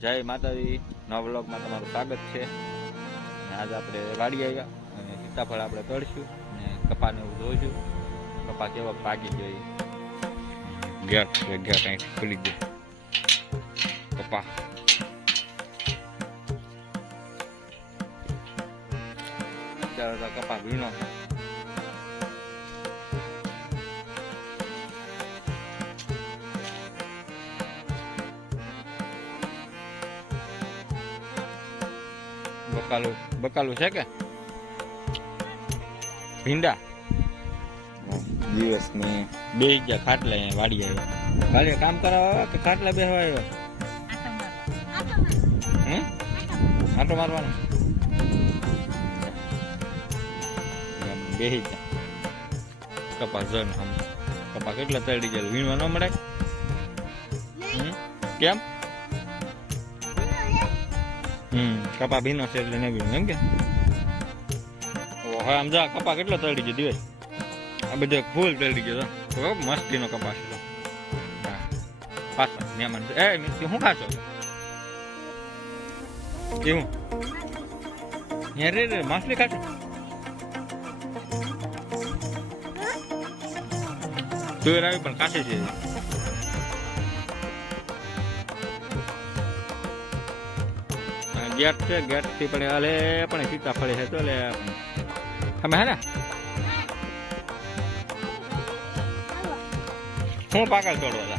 જય માતાજી, નવા વ્લોગમાં તમારું સ્વાગત છે. આજે આપણે વાડી આવ્યા અને સીતાફળ આપણે તળશું અને કપાને એવું ધોઈશું. કપા કેવા પાકી ગયો, ગેટ છે, ગેટ અહીંથી ખુલી ગયો કપા. કપા ભીનો છે. બકાલું બકાલું છે કે ભીંડા દિવસની બે ગયા ખાટલા અહીંયા વાડી આવ્યા. વાડીએ કામ કરાવવા કે ખાટલા બેસવા આવ્યા? આંટો મારવાનો. બેસી ગયા કપા જન હમ કપા કેટલા તળી ગયેલું વીણવા ન મળે કેમ? કપા ભીનો છે એટલે નહીં ભીનું એમ કે. હવે આમ જા કપા કેટલો તળી ગયો દિવસ. આ બધો ફૂલ તળી ગયો તો મસ્તીનો કપા છે. પાછા મહેમાન એ શું ખાશો કેવું? રે રે માછલી ખાશો? તુવેર આવી પણ કાચી છે. ગેટ છે, ગેટ થી પણ હાલે પણ સીતાફળ છે તો લે તમે હે ને શું પાકલ તોડવા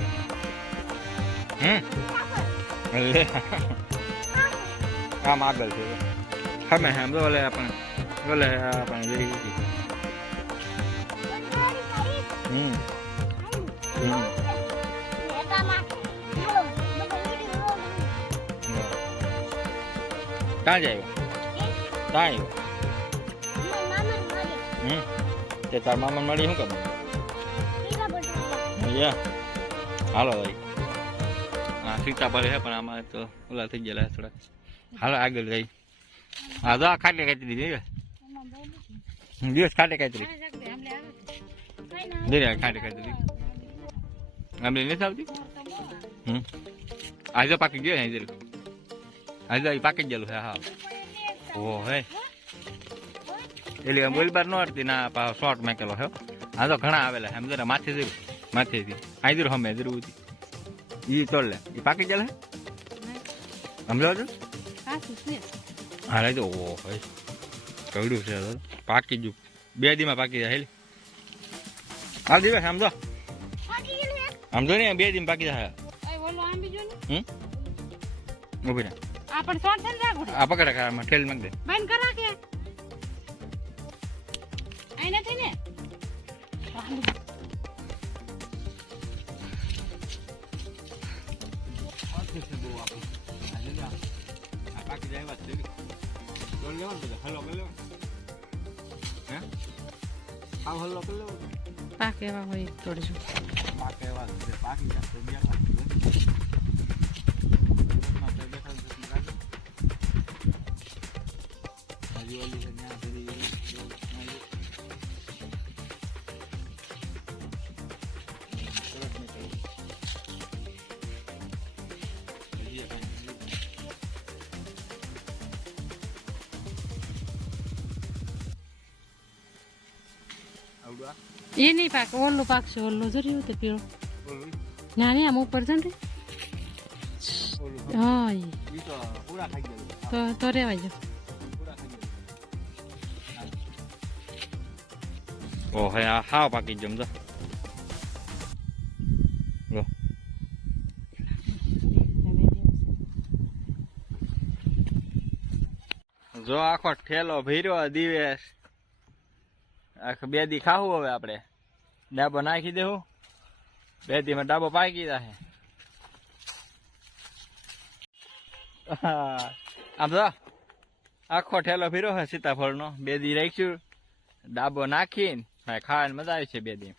લે આમ આગળ છે અમે એમ તો ઓલે આપણે ઓલે આપણે લઈ ક્યાં જાય? ક્યાં આવ્યો? તે તાર મામા મળી શું ખબર? હાલો ભાઈ હા સીતાફળ છે પણ આમાં તો ઓલા થઈ ગયેલા થોડા. હાલો આગળ જઈ. હા તો આ ખાટલી કાઢી દીધી દિવસ ખાટે કાઢી દીધી ખાટે કાઢી દીધી આમ નથી આવતી. આજે પાકી ગયો ને આજે પાકી ગયેલું છે. હા ઓ હે એટલે બોલબાર ન હડતી ના શોર્ટ મેકેલો છે. આ તો ઘણા આવેલા એમ જરા માથે જરું માથેથી આ જરું હમે જરૂર હતી એ તોડ લે એ પાકી ગયેલા સમજાવજો. હા તો ઓ ભાઈ કવડું છે પાકી ગયું. 2 દીમાં પાકી જાય. હાલ દિવસ સમજો સમજો ને 2 દીમાં પાકી જાય. ઉભી રહે આપણ સોટ છે રાખો આ પકડ કરા ઠેલ માંગ દે બંધ કરા કે આઈ નથી ને આ પાકી જાય વાત છે તોડ લેવાનું બધું હલો કરી લેવાનું હે આ હલો કરી લેવાનું પાકે એવા હોય તોડજો પાકે એવા પાકી જાય ગયા એ નહીં પાક ઓલું પાકશે ઓલું જરૂર તો પીળો ના નહીં આમ ઉપર છે ને હા તો રેવાય જાવ. ઓ હે આ હાવ પાકી જમજો જો આખો ઠેલો ભર્યો દિવસ આખ 2 દી ખાવું. હવે આપણે ડાબો નાખી દેવું 2 દીમાં ડાબો પાકી જાય. આમ તો આખો ઠેલો ફીરો હે સીતાફળ નો 2 દી રાખ્યું ડાબો નાખીને ખાવાની મજા આવી છે 2 દી.